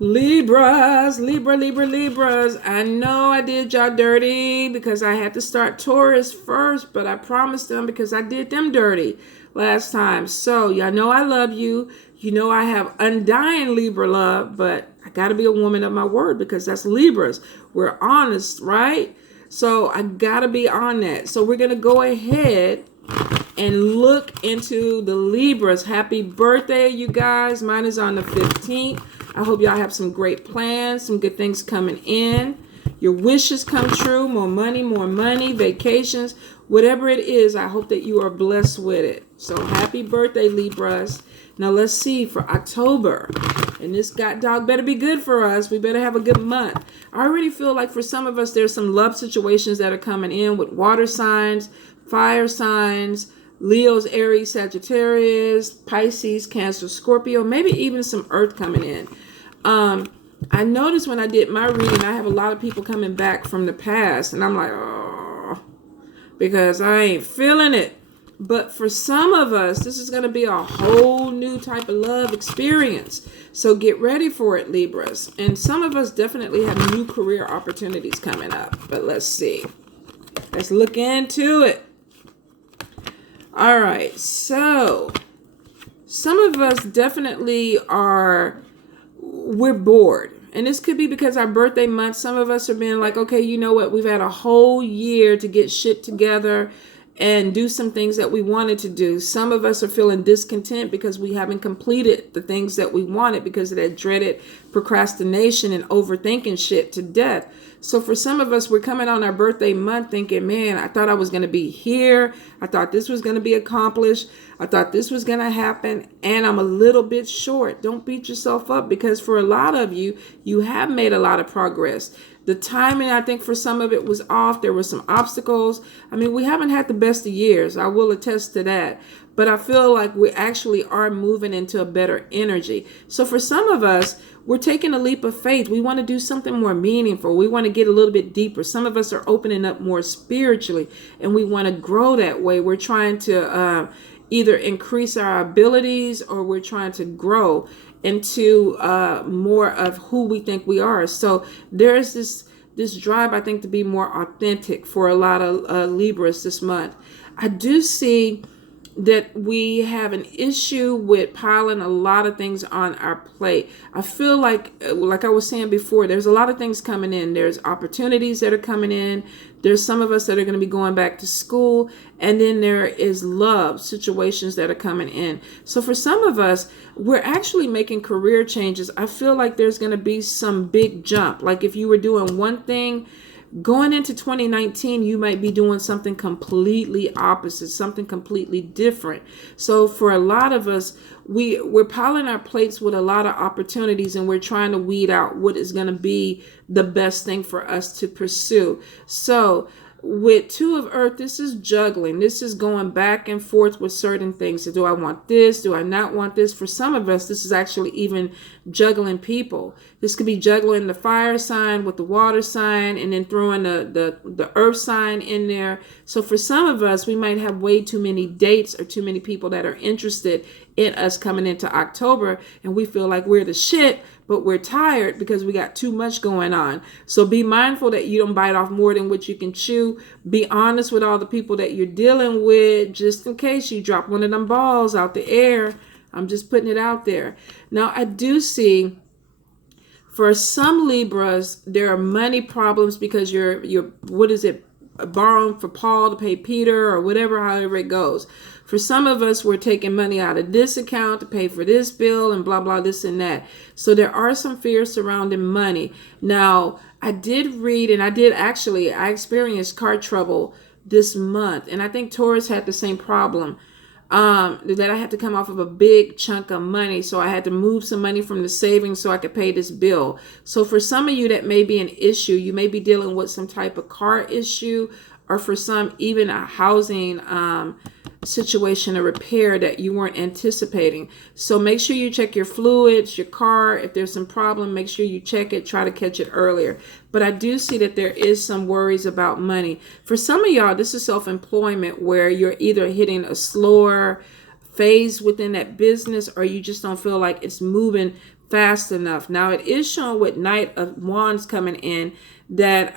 Libras, Libras. I know I did y'all dirty because I had to start Taurus first, but I promised them because I did them dirty last time. So y'all know I love you. You know I have undying Libra love, but I got to be a woman of my word because that's Libras. We're honest, right? So I got to be on that. So we're going to go ahead and look into the Libras. Happy birthday, you guys. Mine is on the 15th. I hope y'all have some great plans, some good things coming in. Your wishes come true, more money, vacations, whatever it is. I hope that you are blessed with it. So happy birthday, Libras. Now let's see for October. And this god dog better be good for us. We better have a good month. I already feel like for some of us, there's some love situations that are coming in with water signs, fire signs, Leo's, Aries, Sagittarius, Pisces, Cancer, Scorpio, maybe even some earth coming in. I noticed when I did my reading, I have a lot of people coming back from the past, and I'm like, oh, because I ain't feeling it. But for some of us, this is going to be a whole new type of love experience. So get ready for it, Libras. And some of us definitely have new career opportunities coming up. But let's see. Let's look into it. All right. So some of us definitely we're bored. And this could be because our birthday month, some of us are being like, okay, you know what? We've had a whole year to get shit together and do some things that we wanted to do. Some of us are feeling discontent because we haven't completed the things that we wanted because of that dreaded procrastination and overthinking shit to death. So for some of us, we're coming on our birthday month thinking, man, I thought I was going to be here. I thought this was going to be accomplished. I thought this was going to happen. And I'm a little bit short. Don't beat yourself up because for a lot of you, you have made a lot of progress. The timing, I think for some of it was off. There were some obstacles. I mean, we haven't had the best of years. I will attest to that. But I feel like we actually are moving into a better energy. So for some of us, we're taking a leap of faith. We want to do something more meaningful. We want to get a little bit deeper. Some of us are opening up more spiritually, and we want to grow that way. We're trying to either increase our abilities or we're trying to grow into more of who we think we are. So there's this drive, I think, to be more authentic for a lot of Libras this month. I do see that we have an issue with piling a lot of things on our plate. I feel like I was saying before, there's a lot of things coming in. There's opportunities that are coming in. There's some of us that are going to be going back to school. And then there is love situations that are coming in. So for some of us, we're actually making career changes. I feel like there's going to be some big jump. Like if you were doing one thing, going into 2019, you might be doing something completely opposite, something completely different. So for a lot of us, we're piling our plates with a lot of opportunities and we're trying to weed out what is going to be the best thing for us to pursue. So with Two of Earth, this is juggling. This is going back and forth with certain things. So do I want this? Do I not want this? For some of us, this is actually even juggling people. This could be juggling the fire sign with the water sign and then throwing the earth sign in there. So for some of us, we might have way too many dates or too many people that are interested in us coming into October. And we feel like we're the shit, but we're tired because we got too much going on. So be mindful that you don't bite off more than what you can chew. Be honest with all the people that you're dealing with, just in case you drop one of them balls out the air. I'm just putting it out there. Now, I do see for some Libras, there are money problems because you're borrowing for Paul to pay Peter or whatever, however it goes. For some of us, we're taking money out of this account to pay for this bill and blah, blah, this and that. So there are some fears surrounding money. Now, I did read and I experienced car trouble this month. And I think Taurus had the same problem. That I had to come off of a big chunk of money. So I had to move some money from the savings so I could pay this bill. So for some of you, that may be an issue. You may be dealing with some type of car issue, or for some, even a housing situation, a repair that you weren't anticipating. So make sure you check your fluids, your car. If there's some problem, make sure you check it, try to catch it earlier. But I do see that there is some worries about money. For some of y'all, this is self-employment where you're either hitting a slower phase within that business or you just don't feel like it's moving fast enough. Now it is showing with Knight of Wands coming in that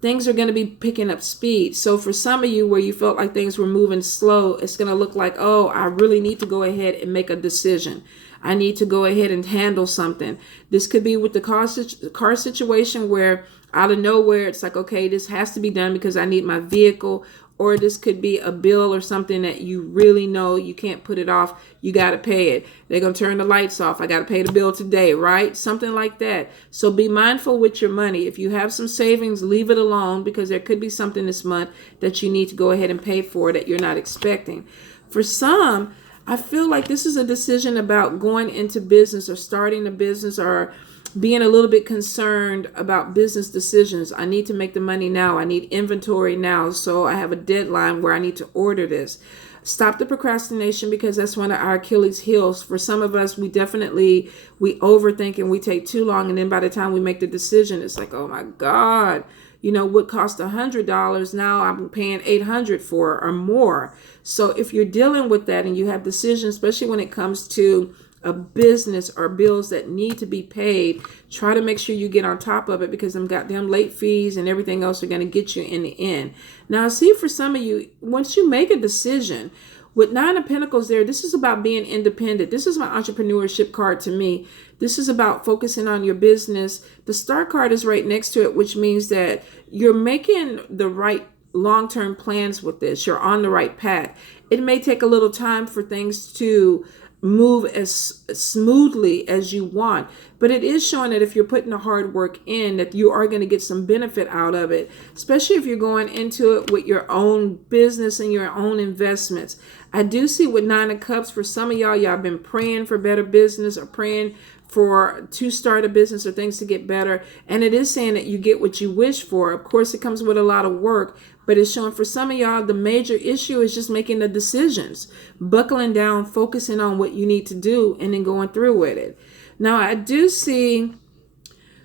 things are going to be picking up speed. So for some of you where you felt like things were moving slow, it's going to look like, oh, I really need to go ahead and make a decision. I need to go ahead and handle something. This could be with the car situation where out of nowhere, it's like, okay, this has to be done because I need my vehicle. Or this could be a bill or something that you really know you can't put it off. You got to pay it. They're going to turn the lights off. I got to pay the bill today, right? Something like that. So be mindful with your money. If you have some savings, leave it alone because there could be something this month that you need to go ahead and pay for that you're not expecting. For some, I feel like this is a decision about going into business or starting a business or being a little bit concerned about business decisions. I need to make the money now. I need inventory now. So I have a deadline where I need to order this. Stop the procrastination because that's one of our Achilles heels. For some of us, we overthink and we take too long. And then by the time we make the decision, it's like, oh my God, what cost $100 now I'm paying $800 for or more. So if you're dealing with that and you have decisions, especially when it comes to a business or bills that need to be paid, try to make sure you get on top of it because them goddamn late fees and everything else are going to get you in the end. Now, see, for some of you, once you make a decision, with Nine of Pentacles there, this is about being independent. This is my entrepreneurship card to me. This is about focusing on your business. The Star card is right next to it, which means that you're making the right long-term plans with this. You're on the right path. It may take a little time for things to move as smoothly as you want, but it is showing that if you're putting the hard work in, that you are going to get some benefit out of it, especially if you're going into it with your own business and your own investments. I do see with Nine of Cups, for some of y'all have been praying for better business or praying to start a business or things to get better. And it is saying that you get what you wish for. Of course, it comes with a lot of work, but it's showing for some of y'all, the major issue is just making the decisions, buckling down, focusing on what you need to do, and then going through with it. Now, I do see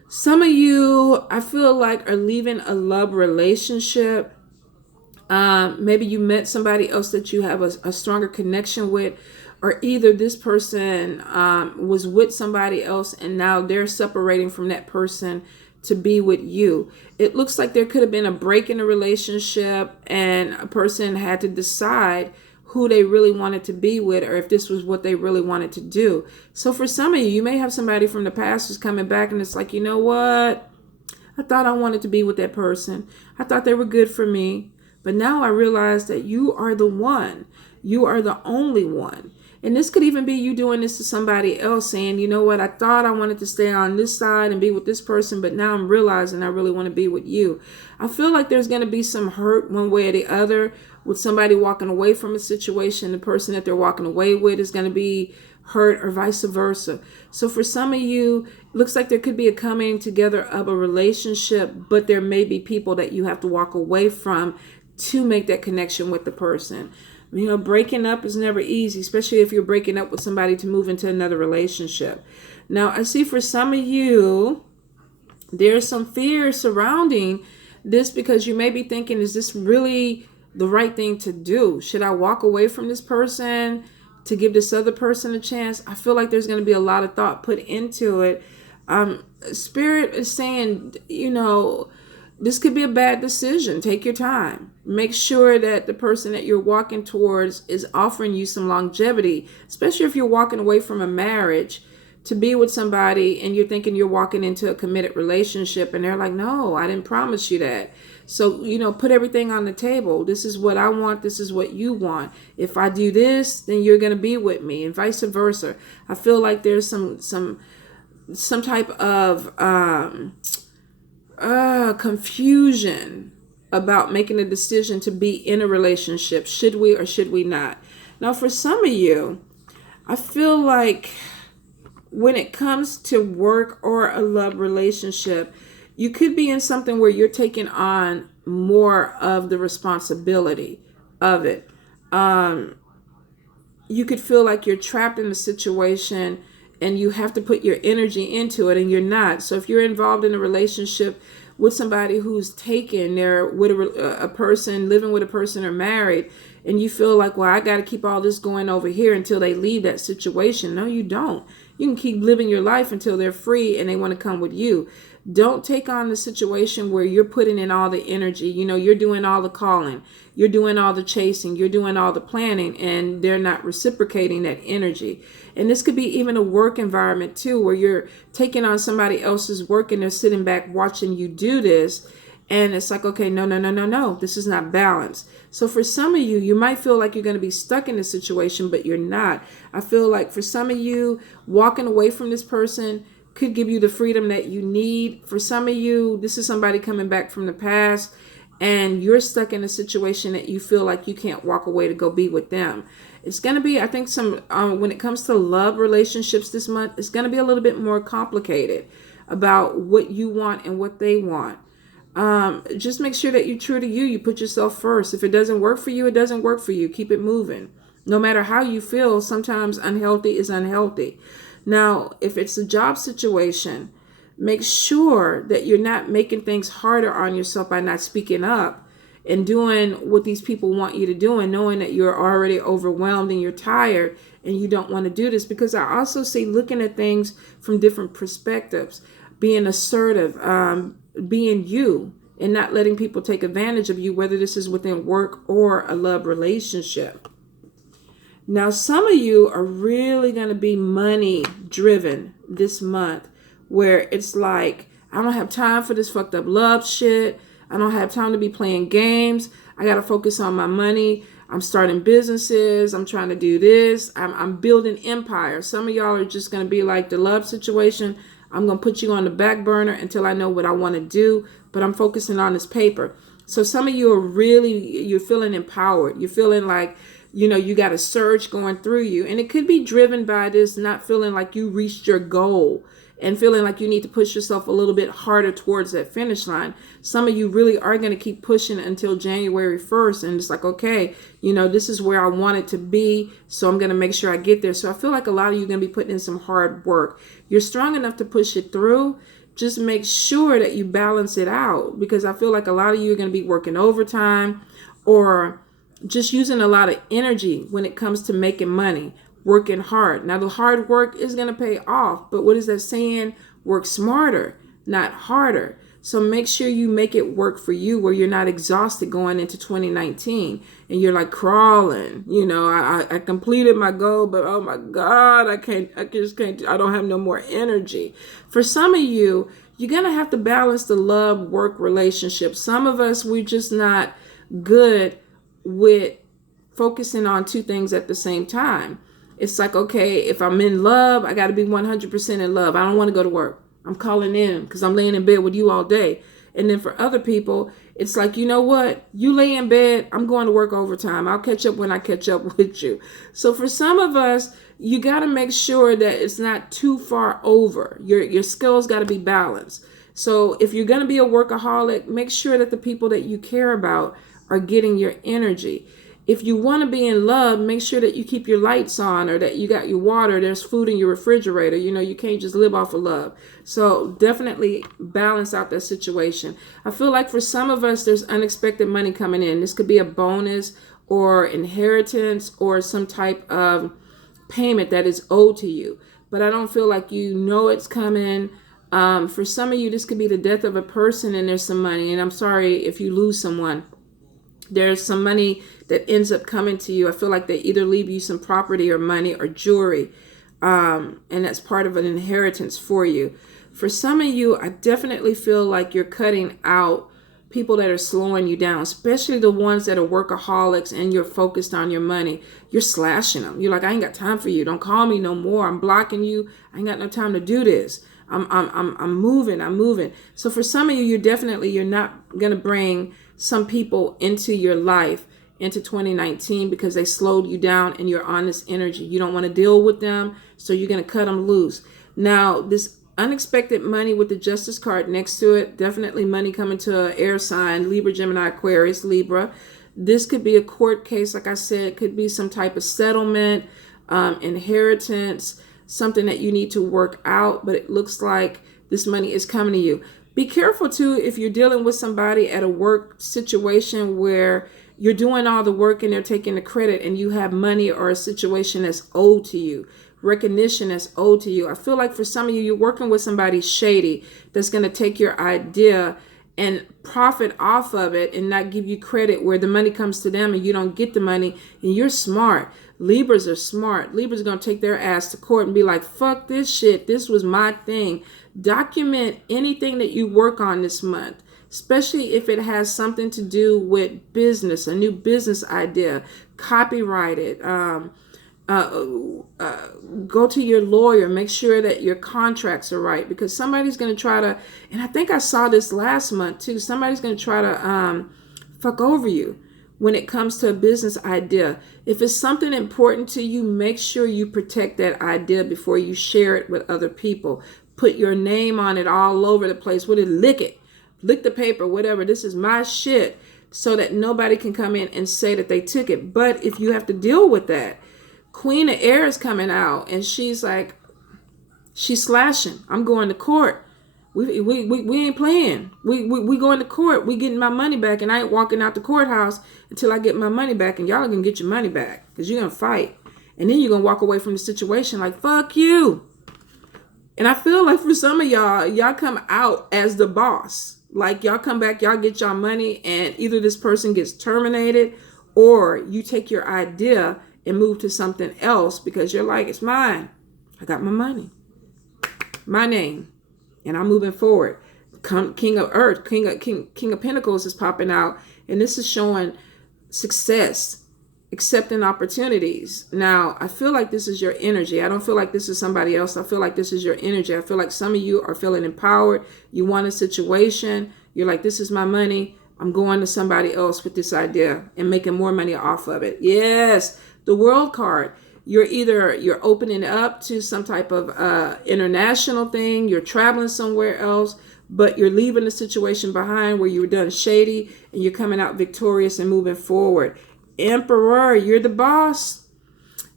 some of you, I feel like, are leaving a love relationship. Maybe you met somebody else that you have a stronger connection with, or either this person was with somebody else and now they're separating from that person to be with you. It looks like there could have been a break in the relationship and a person had to decide who they really wanted to be with or if this was what they really wanted to do. So for some of you, you may have somebody from the past who's coming back and it's like, you know what? I thought I wanted to be with that person. I thought they were good for me. But now I realize that you are the one. You are the only one. And this could even be you doing this to somebody else saying, you know what, I thought I wanted to stay on this side and be with this person, but now I'm realizing I really want to be with you. I feel like there's going to be some hurt one way or the other with somebody walking away from a situation. The person that they're walking away with is going to be hurt or vice versa. So for some of you, it looks like there could be a coming together of a relationship, but there may be people that you have to walk away from to make that connection with the person. Breaking up is never easy, especially if you're breaking up with somebody to move into another relationship. Now, I see for some of you, there's some fear surrounding this because you may be thinking, is this really the right thing to do? Should I walk away from this person to give this other person a chance? I feel like there's going to be a lot of thought put into it. Spirit is saying, this could be a bad decision. Take your time. Make sure that the person that you're walking towards is offering you some longevity, especially if you're walking away from a marriage to be with somebody and you're thinking you're walking into a committed relationship and they're like, no, I didn't promise you that. So, put everything on the table. This is what I want. This is what you want. If I do this, then you're going to be with me and vice versa. I feel like there's some type of confusion about making a decision to be in a relationship. Should we or should we not? Now, for some of you, I feel like when it comes to work or a love relationship, you could be in something where you're taking on more of the responsibility of it. You could feel like you're trapped in a situation and you have to put your energy into it and you're not. So if you're involved in a relationship with somebody who's taken, they're with a person, living with a person or married, and you feel like, well, I got to keep all this going over here until they leave that situation. No, you don't. You can keep living your life until they're free and they want to come with you. Don't take on the situation where you're putting in all the energy. You're doing all the calling, you're doing all the chasing, you're doing all the planning, and they're not reciprocating that energy. And this could be even a work environment too, where you're taking on somebody else's work and they're sitting back watching you do this. And it's like, okay, no, this is not balanced. So for some of you, you might feel like you're going to be stuck in this situation, but you're not. I feel like for some of you, walking away from this person could give you the freedom that you need. For some of you, this is somebody coming back from the past and you're stuck in a situation that you feel like you can't walk away to go be with them. It's going to be, I think, when it comes to love relationships this month, it's going to be a little bit more complicated about what you want and what they want. Just make sure that you're true to you. You put yourself first. If it doesn't work for you, it doesn't work for you. Keep it moving. No matter how you feel, sometimes unhealthy is unhealthy. Now, if it's a job situation, make sure that you're not making things harder on yourself by not speaking up and doing what these people want you to do, and knowing that you're already overwhelmed and you're tired and you don't want to do this. Because I also see looking at things from different perspectives, being assertive, being you, and not letting people take advantage of you, whether this is within work or a love relationship. Now, some of you are really going to be money driven this month, where it's like, I don't have time for this fucked up love shit. I don't have time to be playing games. I got to focus on my money. I'm starting businesses. I'm trying to do this. I'm building empire. Some of y'all are just going to be like the love situation. I'm going to put you on the back burner until I know what I want to do, but I'm focusing on this paper. So some of you are you're feeling empowered. You're feeling like, you got a surge going through you. And it could be driven by this not feeling like you reached your goal and feeling like you need to push yourself a little bit harder towards that finish line. Some of you really are going to keep pushing until January 1st. And it's like, okay, this is where I want it to be. So I'm going to make sure I get there. So I feel like a lot of you are going to be putting in some hard work. You're strong enough to push it through. Just make sure that you balance it out, because I feel like a lot of you are going to be working overtime or just using a lot of energy when it comes to making money, working hard. Now, the hard work is going to pay off, but what is that saying? Work smarter, not harder. So make sure you make it work for you, where you're not exhausted going into 2019 and you're like crawling. I completed my goal, but oh my God, I don't have no more energy. For some of you, you're going to have to balance the love work relationship. Some of us, we're just not good with focusing on two things at the same time. It's like, okay, if I'm in love, I got to be 100% in love. I don't want to go to work. I'm calling in because I'm laying in bed with you all day. And then for other people, it's like, you know what? You lay in bed, I'm going to work overtime. I'll catch up when I catch up with you. So for some of us, you got to make sure that it's not too far over. Your skills got to be balanced. So if you're going to be a workaholic, make sure that the people that you care about are getting your energy. If you want to be in love, make sure that you keep your lights on, or that you got your water, there's food in your refrigerator. You can't just live off of love. So definitely balance out that situation. I feel like for some of us, there's unexpected money coming in. This could be a bonus or inheritance or some type of payment that is owed to you. But I don't feel like it's coming. For some of you, this could be the death of a person and there's some money. And I'm sorry if you lose someone. There's some money that ends up coming to you. I feel like they either leave you some property or money or jewelry. And that's part of an inheritance for you. For some of you, I definitely feel like you're cutting out people that are slowing you down, especially the ones that are workaholics and you're focused on your money. You're slashing them. You're like, I ain't got time for you. Don't call me no more. I'm blocking you. I ain't got no time to do this. I'm moving. So for some of you, you're not going to bring some people into your life into 2019 because they slowed you down and you're on this energy. You don't want to deal with them, so you're going to cut them loose. Now, this unexpected money with the Justice card next to it, definitely money coming to an air sign, Libra, Gemini, Aquarius, Libra. This could be a court case, like I said, could be some type of settlement, inheritance, something that you need to work out, but it looks like this money is coming to you. Be careful too if you're dealing with somebody at a work situation where you're doing all the work and they're taking the credit and you have money or a situation that's owed to you. recognition that's owed to you. I feel like for some of you, you're working with somebody shady that's going to take your idea and profit off of it and not give you credit where the money comes to them and you don't get the money. And you're smart. Libras are smart. Libras are going to take their ass to court and be like, fuck this shit. This was my thing. Document anything that you work on this month, especially if it has something to do with business, a new business idea. Copyright it. Go to your lawyer, make sure that your contracts are right, because somebody's going to try to, and I think I saw this last month too, somebody's going to try to fuck over you when it comes to a business idea. If it's something important to you, make sure you protect that idea before you share it with other people. Put your name on it all over the place. Lick the paper, whatever. This is my shit, so that nobody can come in and say that they took it. But if you have to deal with that, Queen of Air is coming out and she's like, she's slashing. I'm going to court. We ain't playing. We going to court. We getting my money back, and I ain't walking out the courthouse until I get my money back, and y'all are going to get your money back because you're going to fight. And then you're going to walk away from the situation like, fuck you. And I feel like for some of y'all come out as the boss. Like y'all come back, y'all get y'all money, and either this person gets terminated or you take your idea and move to something else because you're like, it's mine. I got my money, my name, and I'm moving forward. King of Earth, King of Pentacles is popping out, and this is showing success, accepting opportunities. Now, I feel like this is your energy. I don't feel like this is somebody else. I feel like this is your energy. I feel like some of you are feeling empowered. You want a situation. You're like, this is my money. I'm going to somebody else with this idea and making more money off of it. Yes, the World card. You're opening up to some type of international thing. You're traveling somewhere else, but you're leaving the situation behind where you were done shady, and you're coming out victorious and moving forward. Emperor, you're the boss.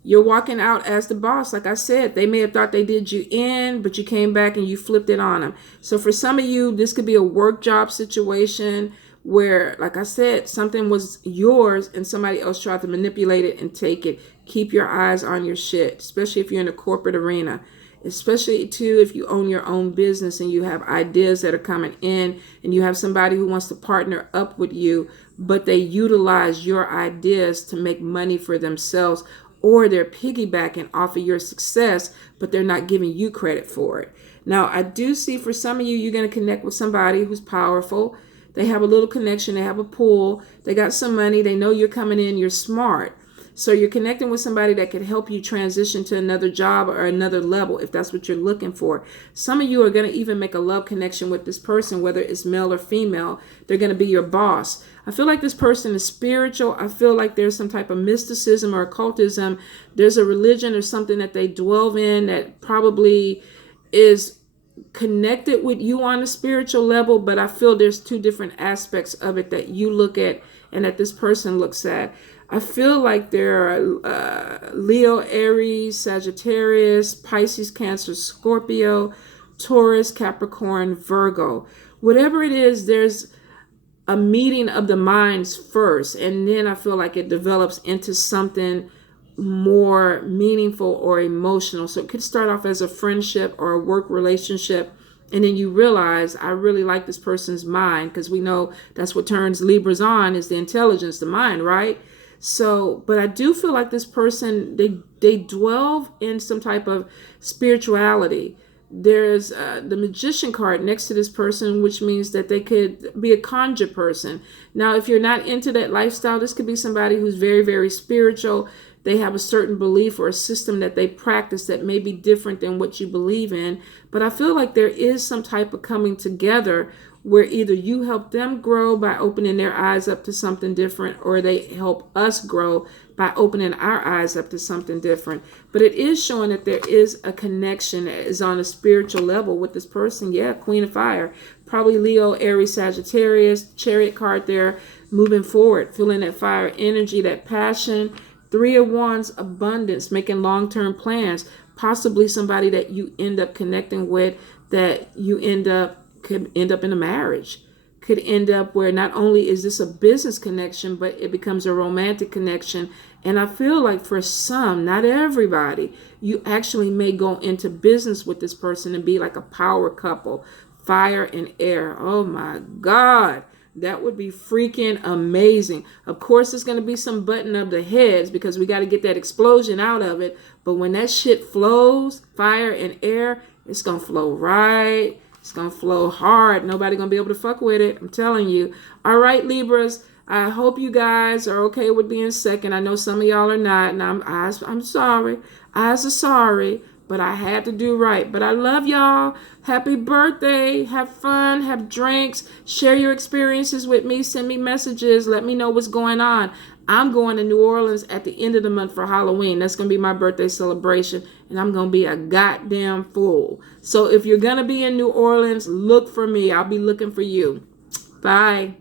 You're walking out as the boss. Like I said, they may have thought they did you in, but you came back and you flipped it on them. So for some of you, this could be a work job situation where, like I said, something was yours and somebody else tried to manipulate it and take it. Keep your eyes on your shit, especially if you're in a corporate arena. Especially too if you own your own business and you have ideas that are coming in and you have somebody who wants to partner up with you, but they utilize your ideas to make money for themselves, or they're piggybacking off of your success, but they're not giving you credit for it. Now, I do see for some of you, you're going to connect with somebody who's powerful. They have a little connection. They have a pull. They got some money. They know you're coming in. You're smart. So you're connecting with somebody that could help you transition to another job or another level if that's what you're looking for. Some of you are going to even make a love connection with this person, whether it's male or female. They're going to be your boss. I feel like this person is spiritual. I feel like there's some type of mysticism or occultism. There's a religion or something that they dwell in that probably is connected with you on a spiritual level, but I feel there's two different aspects of it that you look at and that this person looks at. I feel like they're Leo, Aries, Sagittarius, Pisces, Cancer, Scorpio, Taurus, Capricorn, Virgo. Whatever it is, there's a meeting of the minds first, and then I feel like it develops into something more meaningful or emotional. So it could start off as a friendship or a work relationship, and then you realize, I really like this person's mind, because we know that's what turns Libras on, is the intelligence, the mind, right? So, but I do feel like this person, they dwell in some type of spirituality. There's the Magician card next to this person, which means that they could be a conjure person. Now, if you're not into that lifestyle, this could be somebody who's very, very spiritual. They have a certain belief or a system that they practice that may be different than what you believe in. But I feel like there is some type of coming together where either you help them grow by opening their eyes up to something different, or they help us grow by opening our eyes up to something different. But it is showing that there is a connection that is on a spiritual level with this person. Yeah, Queen of Fire, probably Leo, Aries, Sagittarius, Chariot card there, moving forward, feeling that fire energy, that passion. 3 of Wands, abundance, making long-term plans, possibly somebody that you end up connecting with, that you could end up in a marriage. could end up where not only is this a business connection, but it becomes a romantic connection. And I feel like for some, not everybody, you actually may go into business with this person and be like a power couple, fire and air. Oh my God. That would be freaking amazing. Of course, there's going to be some button of the heads because we got to get that explosion out of it. But when that shit flows, fire and air, it's going to flow right. It's going to flow hard. Nobody going to be able to fuck with it. I'm telling you. All right, Libras. I hope you guys are okay with being second. I know some of y'all are not. And I'm sorry. Eyes are sorry. But I had to do right. But I love y'all. Happy birthday. Have fun. Have drinks. Share your experiences with me. Send me messages. Let me know what's going on. I'm going to New Orleans at the end of the month for Halloween. That's going to be my birthday celebration. And I'm going to be a goddamn fool. So if you're going to be in New Orleans, look for me. I'll be looking for you. Bye.